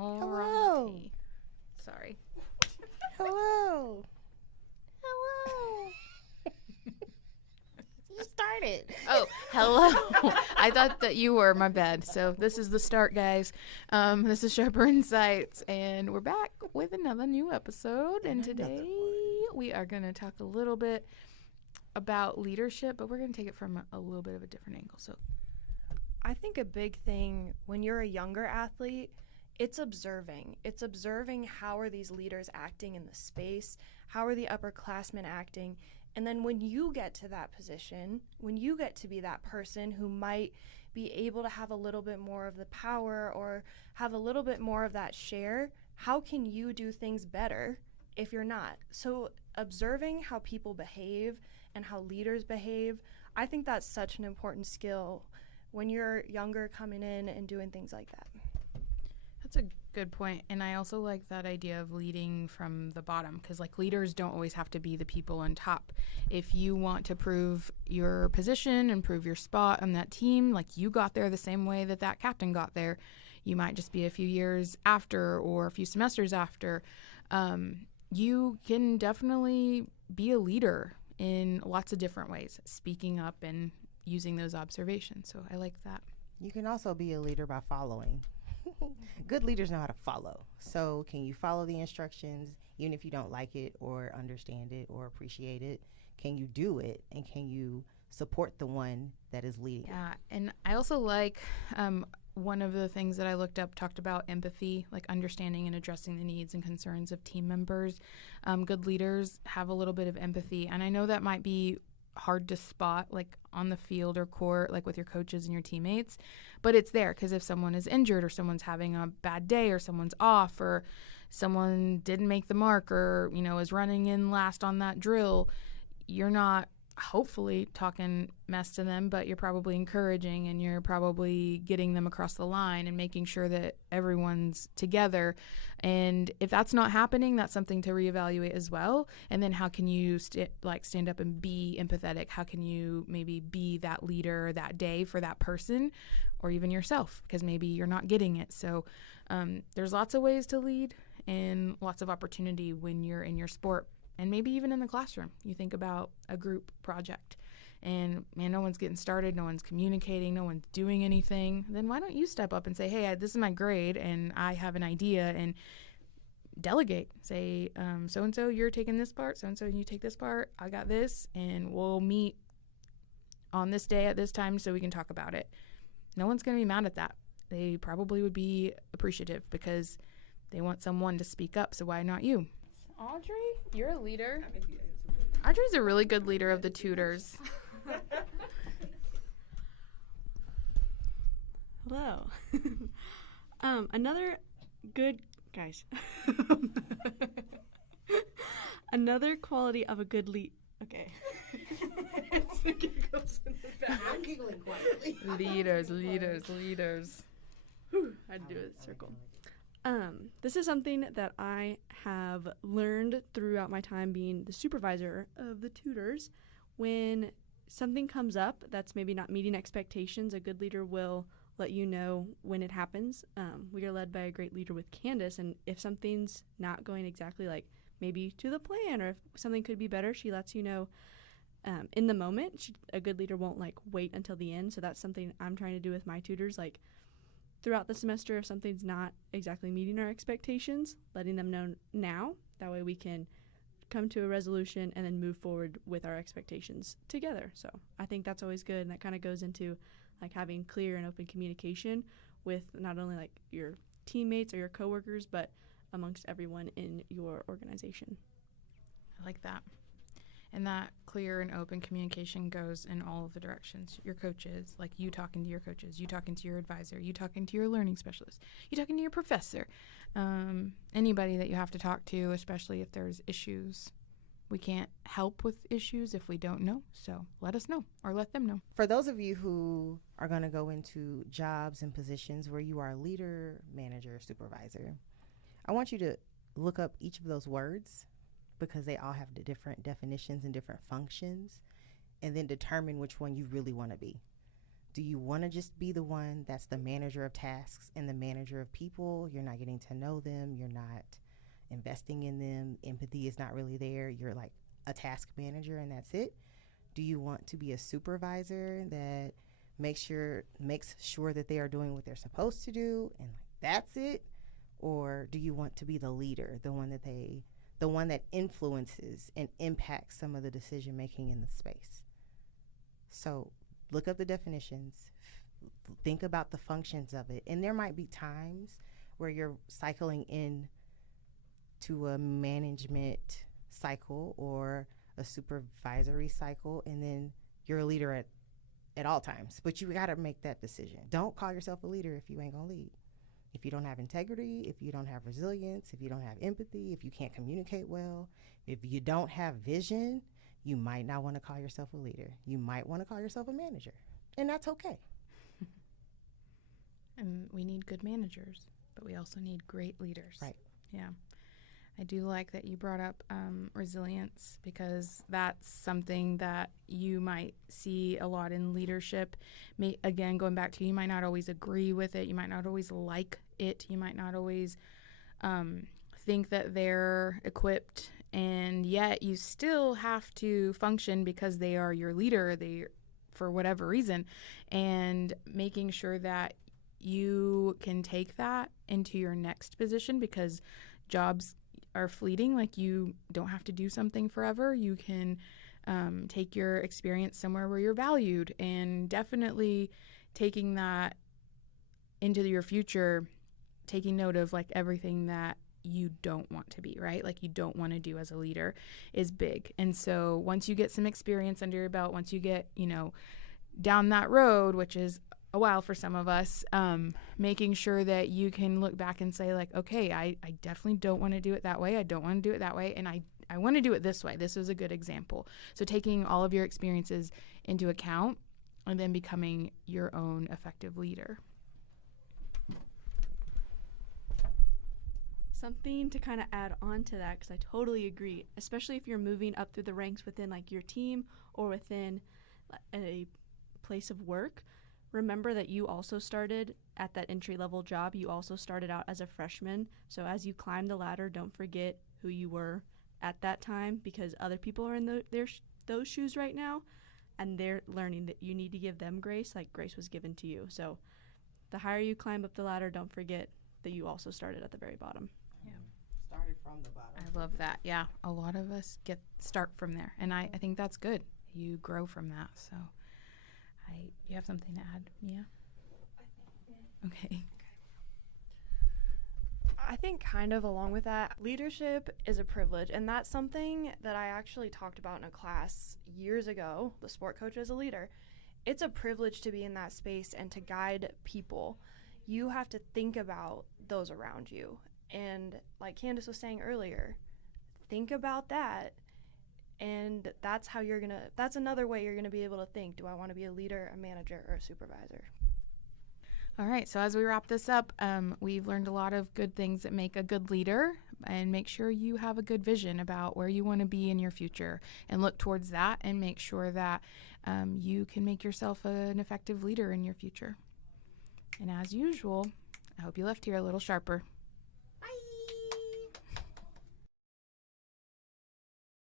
Hello. Alrighty. Sorry. Hello. Hello. You started. Oh, hello. I thought that you were. My bad. So this is the start, guys. This is Sharper Insights, and we're back with another new episode. And today we are going to talk a little bit about leadership, but we're going to take it from a little bit of a different angle. So I think a big thing when you're a younger athlete, it's observing. It's observing how are these leaders acting in the space, how are the upperclassmen acting, and then when you get to that position, when you get to be that person who might be able to have a little bit more of the power or have a little bit more of that share, how can you do things better if you're not? So observing how people behave and how leaders behave, I think that's such an important skill when you're younger coming in and doing things like that. that's a good point. And I also like that idea of leading from the bottom, because like leaders don't always have to be the people on top. If you want to prove your position and prove your spot on that team, like you got there the same way that that captain got there, you might just be a few years after or a few semesters after. You can definitely be a leader in lots of different ways, speaking up and using those observations. So I like that. You can also be a leader by following. Good leaders know how to follow. So can you follow the instructions even if you don't like it or understand it or appreciate it? Can you do it, and can you support the one that is leading? Yeah, and I also like one of the things that I looked up talked about empathy, like understanding and addressing the needs and concerns of team members. Good leaders have a little bit of empathy, and I know that might be hard to spot like on the field or court, like with your coaches and your teammates, but it's there because if someone is injured or someone's having a bad day or someone's off or someone didn't make the mark or, you know, is running in last on that drill, you're not hopefully talking mess to them, but you're probably encouraging and you're probably getting them across the line and making sure that everyone's together. And if that's not happening, that's something to reevaluate as well. And then how can you stand up and be empathetic? How can you maybe be that leader that day for that person or even yourself, because maybe you're not getting it. So there's lots of ways to lead and lots of opportunity when you're in your sport. And maybe even in the classroom, you think about a group project and, man, no one's getting started, no one's communicating, no one's doing anything. Then why don't you step up and say, hey, this is my grade and I have an idea, and delegate. Say, so-and-so, you're taking this part, so-and-so, you take this part, I got this, and we'll meet on this day at this time so we can talk about it. No one's going to be mad at that. They probably would be appreciative because they want someone to speak up, so why not you? Audrey, you're a leader. Audrey's a really good leader of the tutors. Hello. Another good guys. Another quality of a good lead. Okay. It's the giggles in the back. I'm giggling quietly. Leaders. Whew, I'd do a circle. This is something that I have learned throughout my time being the supervisor of the tutors. When something comes up that's maybe not meeting expectations, a good leader will let you know when it happens. We are led by a great leader with Candace, and if something's not going exactly like maybe to the plan or if something could be better, she lets you know in the moment. A good leader won't like wait until the end, so that's something I'm trying to do with my tutors, like throughout the semester. If something's not exactly meeting our expectations, letting them know now. That way we can come to a resolution and then move forward with our expectations together. So I think that's always good, and that kind of goes into like having clear and open communication with not only like your teammates or your coworkers, but amongst everyone in your organization. I like that. And that clear and open communication goes in all of the directions. Your coaches, like you talking to your coaches, you talking to your advisor, you talking to your learning specialist, you talking to your professor, anybody that you have to talk to, especially if there's issues. We can't help with issues if we don't know, so let us know or let them know. For those of you who are going to go into jobs and positions where you are a leader, manager, supervisor, I want you to look up each of those words, because they all have the different definitions and different functions, and then determine which one you really want to be. Do you want to just be the one that's the manager of tasks and the manager of people? You're not getting to know them. You're not investing in them. Empathy is not really there. You're like a task manager and that's it. Do you want to be a supervisor that makes sure that they are doing what they're supposed to do and that's it? Or do you want to be the leader, the one that influences and impacts some of the decision making in the space? So look up the definitions, think about the functions of it. And there might be times where you're cycling in to a management cycle or a supervisory cycle, and then you're a leader at all times. But you got to make that decision. Don't call yourself a leader if you ain't going to lead. If you don't have integrity, if you don't have resilience, if you don't have empathy, if you can't communicate well, if you don't have vision, you might not want to call yourself a leader. You might want to call yourself a manager, and that's okay. And we need good managers, but we also need great leaders. Right. Yeah. I do like that you brought up resilience, because that's something that you might see a lot in leadership. Again, going back to, you might not always agree with it. You might not always like it. You might not always think that they're equipped, and yet you still have to function because they are your leader, for whatever reason, and making sure that you can take that into your next position, because jobs are fleeting. Like, you don't have to do something forever. You can take your experience somewhere where you're valued, and definitely taking that into your future, taking note of like everything that you don't want to be, right? Like, you don't want to do as a leader is big. And so once you get some experience under your belt, once you get, down that road, which is a while for some of us, making sure that you can look back and say like, okay, I definitely don't want to do it that way. I don't want to do it that way. And I want to do it this way. This was a good example. So taking all of your experiences into account and then becoming your own effective leader. Something to kind of add on to that, because I totally agree, especially if you're moving up through the ranks within like your team or within a place of work. Remember that you also started at that entry-level job. You also started out as a freshman. So as you climb the ladder, don't forget who you were at that time, because other people are in those shoes right now, and they're learning that you need to give them grace like grace was given to you. So the higher you climb up the ladder, don't forget that you also started at the very bottom. Yeah. Started from the bottom. I love that. Yeah. A lot of us start from there. And I think that's good. You grow from that. So you have something to add, Mia? Okay. I think kind of along with that, leadership is a privilege, and that's something that I actually talked about in a class years ago, the sport coach as a leader. It's a privilege to be in that space and to guide people. You have to think about those around you. And like Candace was saying earlier, think about that. And that's another way you're gonna be able to think, do I wanna be a leader, a manager, or a supervisor? All right, so as we wrap this up, we've learned a lot of good things that make a good leader, and make sure you have a good vision about where you want to be in your future, and look towards that and make sure that you can make yourself an effective leader in your future. And as usual, I hope you left here a little sharper.